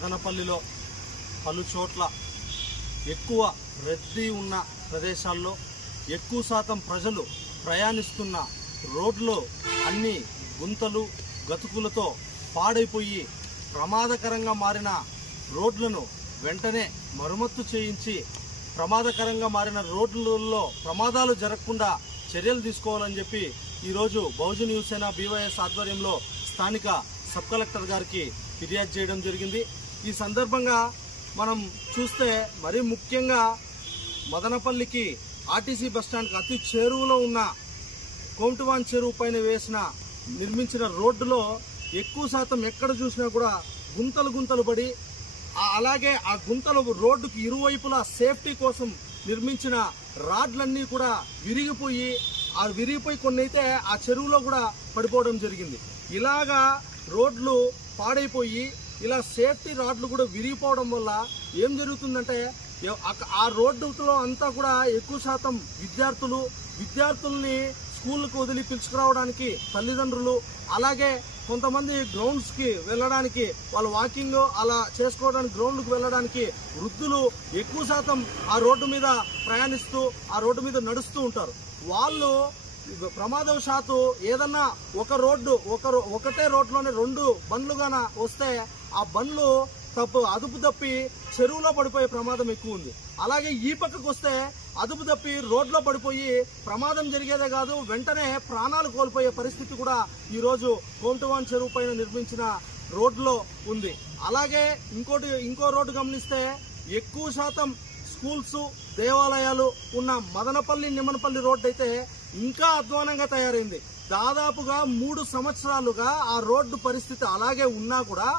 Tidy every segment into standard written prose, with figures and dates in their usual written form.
మదనపల్లిలో పలు చోట్ల ఎక్కువ రద్దీ ఉన్న ప్రదేశాల్లో ఎక్కువ శాతం ప్రజలు ప్రయాణిస్తున్న రోడ్లు అన్ని గుంతలు గతుకులతో పాడైపోయి ప్రమాదకరంగా మారిన రోడ్లను వెంటనే మరమ్మతు చేయించి ప్రమాదకరంగా మారిన రోడ్లలో ప్రమాదాలు జరగకుండా చర్యలు తీసుకోవాలని చెప్పి ఈరోజు బహుజన్ యువ సేన బీవైఎస్ ఆధ్వర్యంలో స్థానిక సబ్ కలెక్టర్ గారికి ఫిర్యాదు చేయడం జరిగింది। ఈ సందర్భంగా మనం చూస్తే మరీ ముఖ్యంగా మదనపల్లికి ఆర్టీసీ బస్టాండ్కి అతి చేరువలో ఉన్న కోమటివాన్ చెరువు పైన నిర్మించిన రోడ్డులో ఎక్కువ శాతం ఎక్కడ చూసినా కూడా గుంతలు పడి అలాగే ఆ గుంతలు రోడ్డుకి ఇరువైపులా సేఫ్టీ కోసం నిర్మించిన రాడ్లన్నీ కూడా విరిగిపోయి కొన్ని అయితే ఆ చెరువులో కూడా పడిపోవడం జరిగింది। ఇలాగా రోడ్లు పాడైపోయి ఇలా సేఫ్టీ రాడ్లు కూడా విరిగిపోవడం వల్ల ఏం జరుగుతుందంటే ఆ రోడ్డులో అంతా కూడా ఎక్కువ శాతం విద్యార్థుల్ని స్కూళ్ళకు వదిలి పిలుచుకురావడానికి తల్లిదండ్రులు అలాగే కొంతమంది గ్రౌండ్స్ కి వెళ్ళడానికి వాళ్ళ వాకింగ్ అలా చేసుకోవడానికి గ్రౌండ్కి వెళ్ళడానికి వృద్ధులు ఎక్కువ శాతం ఆ రోడ్డు మీద ప్రయాణిస్తూ ఆ రోడ్డు మీద నడుస్తూ ఉంటారు। వాళ్ళు ప్రమాదవశాత్తు ఏదన్నా ఒకటే రోడ్లోనే రెండు బండ్లుగాన వస్తే ఆ బండ్లు అదుపు తప్పి చెరువులో పడిపోయే ప్రమాదం ఎక్కువ ఉంది। అలాగే ఈ పక్కకు వస్తే అదుపు తప్పి రోడ్లో పడిపోయి ప్రమాదం జరిగేదే కాదు వెంటనే ప్రాణాలు కోల్పోయే పరిస్థితి కూడా ఈరోజు కోమటివాన్ చెరువు పైన నిర్మించిన రోడ్లో ఉంది। అలాగే ఇంకో రోడ్డు గమనిస్తే ఎక్కువ శాతం స్కూల్స్ దేవాలయాలు ఉన్న మదనపల్లి నిమ్మనపల్లి రోడ్డు అయితే ఇంకా అధ్వానంగా తయారైంది। దాదాపుగా 3 సంవత్సరాలుగా ఆ రోడ్డు పరిస్థితి అలాగే ఉన్నా కూడా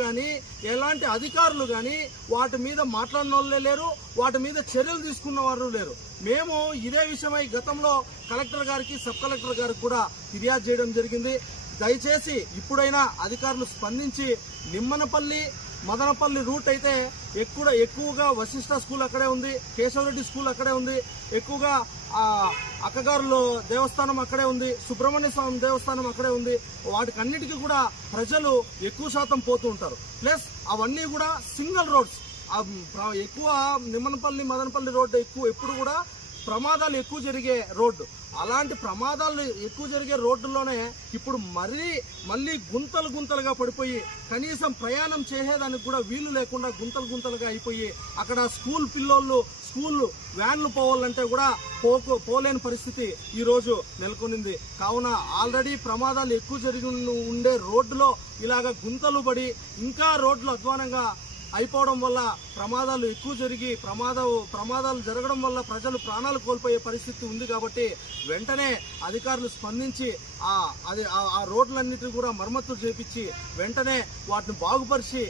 కానీ ఎలాంటి అధికారులు కానీ వాటి మీద మాట్లాడిన వాళ్ళే లేరు, వాటి మీద చర్యలు తీసుకున్న వారు లేరు। మేము ఇదే విషయమై గతంలో కలెక్టర్ గారికి సబ్ కలెక్టర్ గారికి కూడా ఫిర్యాదు చేయడం జరిగింది। దయచేసి ఇప్పుడైనా అధికారులు స్పందించి నిమ్మనపల్లి మదనపల్లి రూట్ అయితే ఎక్కువగా వశిష్ఠ స్కూల్ అక్కడే ఉంది, కేశవరెడ్డి స్కూల్ అక్కడే ఉంది, ఎక్కువగా అక్కగారులో దేవస్థానం అక్కడే ఉంది, సుబ్రహ్మణ్య స్వామి దేవస్థానం అక్కడే ఉంది। వాటికన్నిటికీ కూడా ప్రజలు ఎక్కువ శాతం పోతూ ఉంటారు। ప్లస్ అవన్నీ కూడా సింగిల్ రోడ్స్ ఎక్కువ నిమ్మనపల్లి మదనపల్లి రోడ్డు ఎప్పుడు కూడా ప్రమాదాలు ఎక్కువ జరిగే రోడ్డు। అలాంటి ప్రమాదాలు ఎక్కువ జరిగే రోడ్డులోనే ఇప్పుడు మళ్ళీ గుంతలుగా పడిపోయి కనీసం ప్రయాణం చేసేదానికి కూడా వీలు లేకుండా గుంతలుగా అయిపోయి అక్కడ స్కూల్ పిల్లోళ్ళు స్కూల్ వ్యాన్లు పోవాలంటే కూడా పోలేని పరిస్థితి ఈ రోజు నెలకొనింది। కావున ఆల్రెడీ ప్రమాదాలు ఎక్కువ జరిగి ఉండే రోడ్డులో ఇలాగ గుంతలు పడి ఇంకా రోడ్లు అధ్వానంగా అయిపోవడం వల్ల ప్రమాదాలు ఎక్కువ జరిగి ప్రమాదాలు జరగడం వల్ల ప్రజలు ప్రాణాలు కోల్పోయే పరిస్థితి ఉంది। కాబట్టి వెంటనే అధికారులు స్పందించి ఆ రోడ్లన్నిటిని కూడా మరమ్మతులు చేపించి వెంటనే వాటిని బాగుపరిచి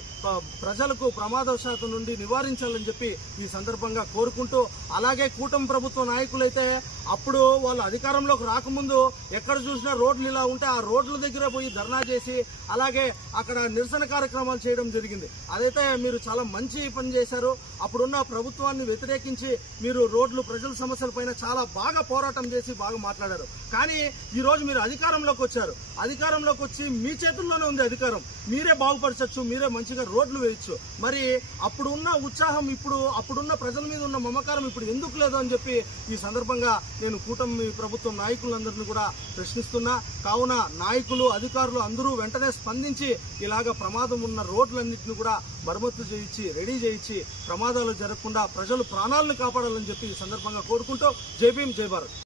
ప్రజలకు ప్రమాదవశాత్తు నుండి నివారించాలని చెప్పి ఈ సందర్భంగా కోరుకుంటూ అలాగే కూటమి ప్రభుత్వ నాయకులైతే అప్పుడు వాళ్ళు అధికారంలోకి రాకముందు ఎక్కడ చూసినా రోడ్లు ఇలా ఉంటే ఆ రోడ్ల దగ్గర పోయి ధర్నా చేసి అలాగే అక్కడ నిరసన కార్యక్రమాలు చేయడం జరిగింది। అదైతే మీరు చాలా మంచి పని చేశారు। అప్పుడున్న ప్రభుత్వాన్ని వ్యతిరేకించి మీరు రోడ్లు ప్రజల సమస్యలపైన చాలా బాగా పోరాటం చేసి బాగా మాట్లాడారు। కానీ ఈ రోజు మీరు అధికారంలోకి వచ్చారు, అధికారంలోకి వచ్చి మీ చేతుల్లోనే ఉంది అధికారం, మీరే బాగుపరచచ్చు, మీరే మంచిగా రోడ్లు వేయచ్చు। మరి అప్పుడున్న ఉత్సాహం అప్పుడున్న ప్రజల మీద ఉన్న మమకారం ఇప్పుడు ఎందుకు లేదు అని చెప్పి ఈ సందర్భంగా నేను కూటమి ప్రభుత్వం నాయకులందరినీ కూడా ప్రశ్నిస్తున్నా। కావున నాయకులు అధికారులు అందరూ వెంటనే స్పందించి ఇలాగ ప్రమాదం ఉన్న రోడ్లన్నింటినీ కూడా మరమ్మతు చేయించి రెడీ చేయించి ప్రమాదాలు జరగకుండా ప్రజలు ప్రాణాలను కాపాడాలని చెప్పి ఈ సందర్భంగా కోరుకుంటూ జై భీమ్ జై భారత్।